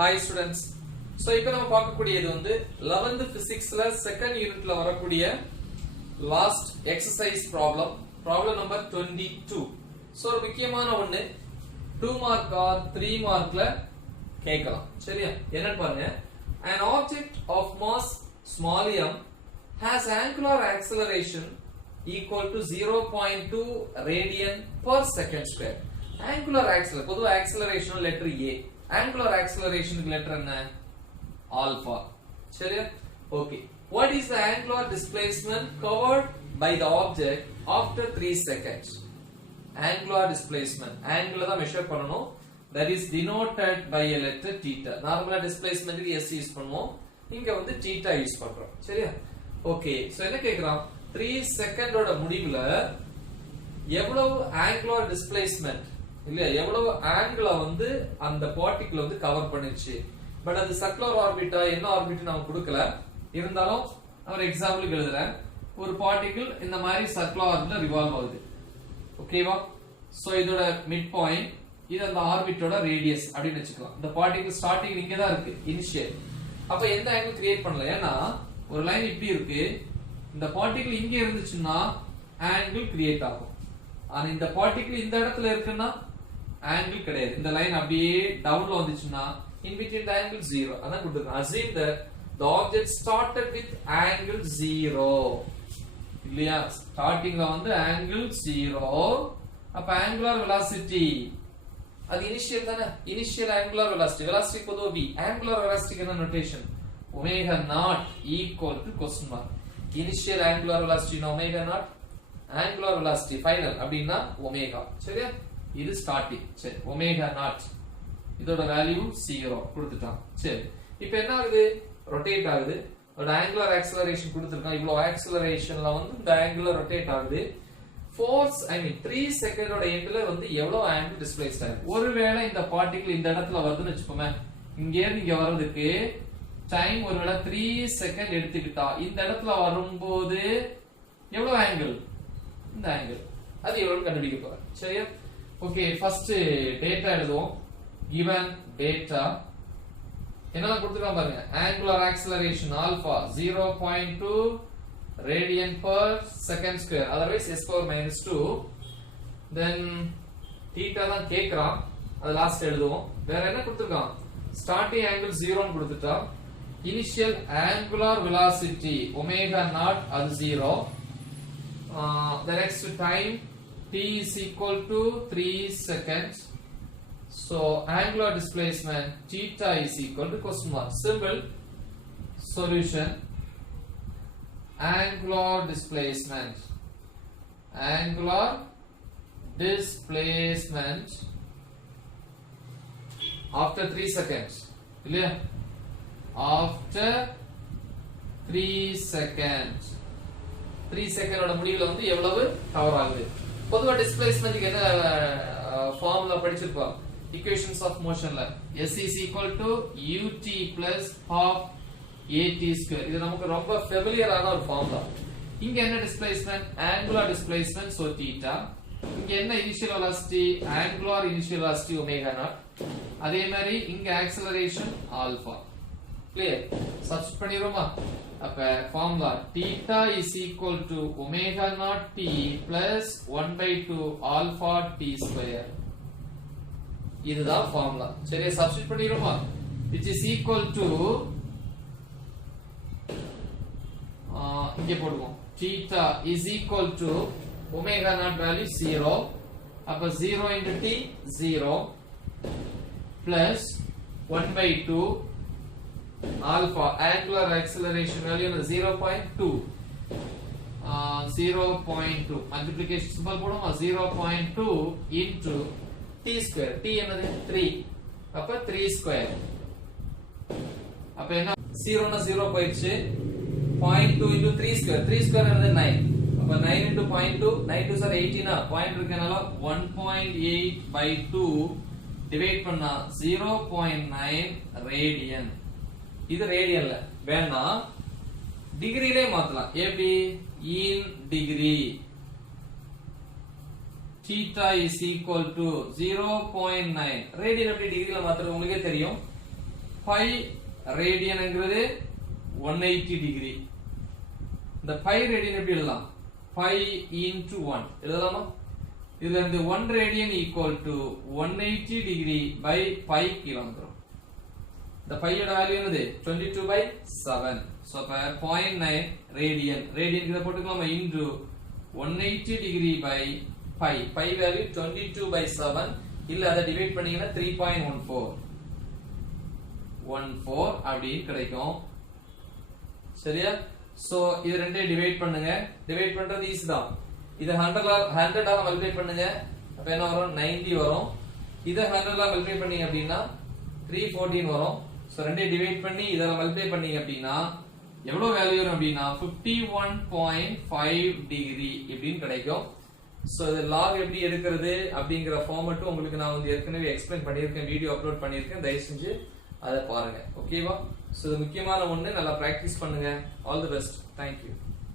Hi students. So இப்போ நம்ம பார்க்கக்கூடியது வந்து 11th physicsல second unitல வரக்கூடிய last exercise problem number 22. So ஒரு முக்கியமான ஒண்ணு 2 mark or 3 markல கேட்கலாம். சரியா? என்னன்னு பாருங்க. An object of mass small m has angular acceleration equal to 0.2 radian per second square. Angular acceleration பொதுவா acceleration letter A. Angular acceleration letter என்ன? Alpha. சரியா? Okay. What is the angular displacement covered by the object after 3 seconds? Angular displacement. Angular தான் measure பண்ணனும். That is denoted by a letter theta. Normally displacement க்கு s use பண்ணுவோம். இங்க வந்து theta use பண்றோம். சரியா? Okay. So என்ன கேக்குறான்? 3 செகண்ட் ஓட முடிவுல எவ்வளவு angular displacement இல்ல எவ்வளவு ஆங்கிள் வந்து அந்த பார்ட்டிகிள் வந்து கவர் பண்ணிருச்சு. பட் அது சர்க்குலர் ஆர்பிட்டா என்ன ஆர்பிட் நமக்கு கொடுக்கல. இருந்தாலும் ஒரு எக்ஸாம்பிளுக்கு எழுதுறேன். ஒரு பார்ட்டிகிள் இந்த மாதிரி சர்க்குலர் ஆர்பிட்ல ரிவால்வ் ஆகுது. ஓகேவா? சோ இதோட மிட் பாயிண்ட் இது அந்த ஆர்பிட்டோட ரேடியஸ் அப்படினு வெச்சுக்கலாம். இந்த பார்ட்டிகிள் ஸ்டார்டிங் இங்க தான் இருக்கு இனிஷியல். அப்ப எந்த ஆங்கிள் கிரியேட் பண்ணல. ஏன்னா ஒரு லைன் இப்படி இருக்கு. இந்த பார்ட்டிகிள் இங்க இருந்துச்சுன்னா ஆங்கிள் கிரியேட் ஆகும். ஆனா இந்த பார்ட்டிகிள் இந்த இடத்துல இருக்குன்னா ஆங்கிள் கிடையாது. இந்த லைன் அப்படியே டவுன்ல வந்துச்சுன்னா in between the angle 0 அதான் கொடுத்திருக்கேன். assume that the object started with angle 0 இல்லையா? ஸ்டார்டிங்ல வந்து angle 0. அப்ப angular velocity அது இனிஷியல் தானே. இனிஷியல் angular velocity velocity பொதுவா v. angular velocity என்ன notation? omega naught equal to question mark. initial angular velocity omega naught, angular velocity final அப்படினா omega. சரியா? இது ஸ்டார்டிங். சரி, omega naught இதோட வேல்யூ 0 கொடுத்துட்டான். சரி, இப்போ என்ன ஆகுது? ரொட்டேட் ஆகுது. ஒரு ஆங்குலர் ஆக்ஸலரேஷன் கொடுத்திருக்கான். இவ்ளோ ஆக்ஸலரேஷன்ல வந்து இந்த ஆங்குலர் ரொட்டேட் ஆகுது. ஃபோர்ஸ் 3 செகண்டோட எண்ட்ல வந்து எவ்வளவு ஆங்கிள் டிஸ்பிளேஸ்ட் ஆகுது. ஒருவேளை இந்த பார்ட்டிகிள் இந்த இடத்துல வருதுன்னு வெச்சுப்போமே. இங்க இருந்து இங்க வரதுக்கு டைம் ஒருவேளை 3 செகண்ட் எடுத்துக்கிட்டா இந்த இடத்துல வரும்போது எவ்வளவு ஆங்கிள்? இந்த ஆங்கிள். அது எவ்வளவு கண்டுபிடிக்க போறோம். சரியா? ஓகே, ஃபர்ஸ்ட் டேட்டா எழுதுவோம். given data என்ன கொடுத்திருக்கான் பாருங்க. angular acceleration alpha 0.2 radian per second square, otherwise s power minus 2. then theta தான் கேக்குறான். அது லாஸ்ட் எழுதுவோம். வேற என்ன கொடுத்திருக்கான்? starting angle 0 னு கொடுத்துட்டா. initial angular velocity omega naught அது 0. The next time t is equal to 3 seconds. So angular displacement theta is equal to question mark. Simple solution. Angular displacement after 3 seconds இல்லையா? after 3 seconds 3 second ஓட முடிவுல வந்து எவ்வளவு cover ஆகுது. பொதுவா டிஸ்பிளேஸ்மென்ட்க்கு என்ன formula படிச்சிருப்போம். equations of motionல s is equal to ut plus half at square. இது நமக்கு ரொம்ப ஃபெமிலியர் ஆன ஒரு ஃபார்முலா. இங்க என்ன displacement? angular displacement, so theta. இங்க என்ன initial velocity? angular initial velocity omega naught. அதே மாதிரி இங்க acceleration alpha. clear? சப்ஸ்டிட்யூட் பண்ணிரோமா? அப்ப formula theta is equal to omega naught t plus 1/2 alpha t square. இதுதான் ஃபார்முலா. சரி, substitute பண்ணிரோமா? which is equal to இங்க போடுவோம். theta is equal to omega naught value 0. அப்ப 0 into t 0 plus 1/2 alpha angular acceleration value 0.2 0.2 multiplication symbol போடுவோமா? 0.2 into t square. t என்னது? 3. அப்ப 3 square. அப்ப என்ன? 0 னா 0 போயிடுச்சு. 0.2 into 3 ஸ்கொயர். 3 ஸ்கொயர் என்னது? 9. அப்ப 9 into 0.2 9 2 are 18 னா பாயிண்ட் இருக்கனால 1.8/2 டிவைட் பண்ணா 0.9 ரேடியன். இது ரேடியன்ல வேணா டிகிரியிலே மாத்தலாம். எப்படி? in degree theta is equal to 0.9. Radian எப்படி டிகிரில மாத்துறது உங்களுக்கே தெரியும். பை ரேடியன்ங்கிறது 180 டிகிரி. இந்த பை ரேடியன் எப்படி எழுதலாம்? பை into 1 எழுதலாமா? இதுல இருந்து 1 radian equal to 180 degree by pi கீழ வந்துரும். இந்த பையோட வேல்யூ என்னது? 22/7. சோ அப்ப 0.9 ரேடியன். ரேடியன் இத போட்டுக்கலாமா? into 180 degree by pi. Pi value 22/7. இல்ல அதை டிவைட் பண்ணீங்கன்னா 3.14 அப்படின்னு கிடைக்கும். சரியா? சோ இது ரெண்டையும் டிவைட் பண்ணுங்க. டிவைட் பண்றது ஈஸி தான். இத 100 ஆல மல்டிப்ளை பண்ணுங்க. அப்ப என்ன வரும்? 90 வரும். இத 100 ஆல மல்டிப்ளை பண்ணீங்க அப்படினா 314 வரும். சோ ரெண்டையும் டிவைட் பண்ணி இதல மல்டிப்ளை பண்ணீங்க அப்படினா எவ்வளவு வேல்யூ வரும் அப்படினா 51.5 டிகிரி இப்படின்னு கிடைக்கும். சோ இது log எப்படி எடுக்கிறது அப்படிங்கற ஃபார்மட் உங்களுக்கு நான் வந்து ஏற்கனவே எக்ஸ்பிளைன் பண்ணியிருக்கேன், வீடியோ அப்லோட் பண்ணியிருக்கேன். தயவு செஞ்சு அதை பாருங்க. ஓகேவா? சோ இது முக்கியமான ஒண்ணு. நல்லா பிராக்டீஸ் பண்ணுங்க. All the best. Thank you.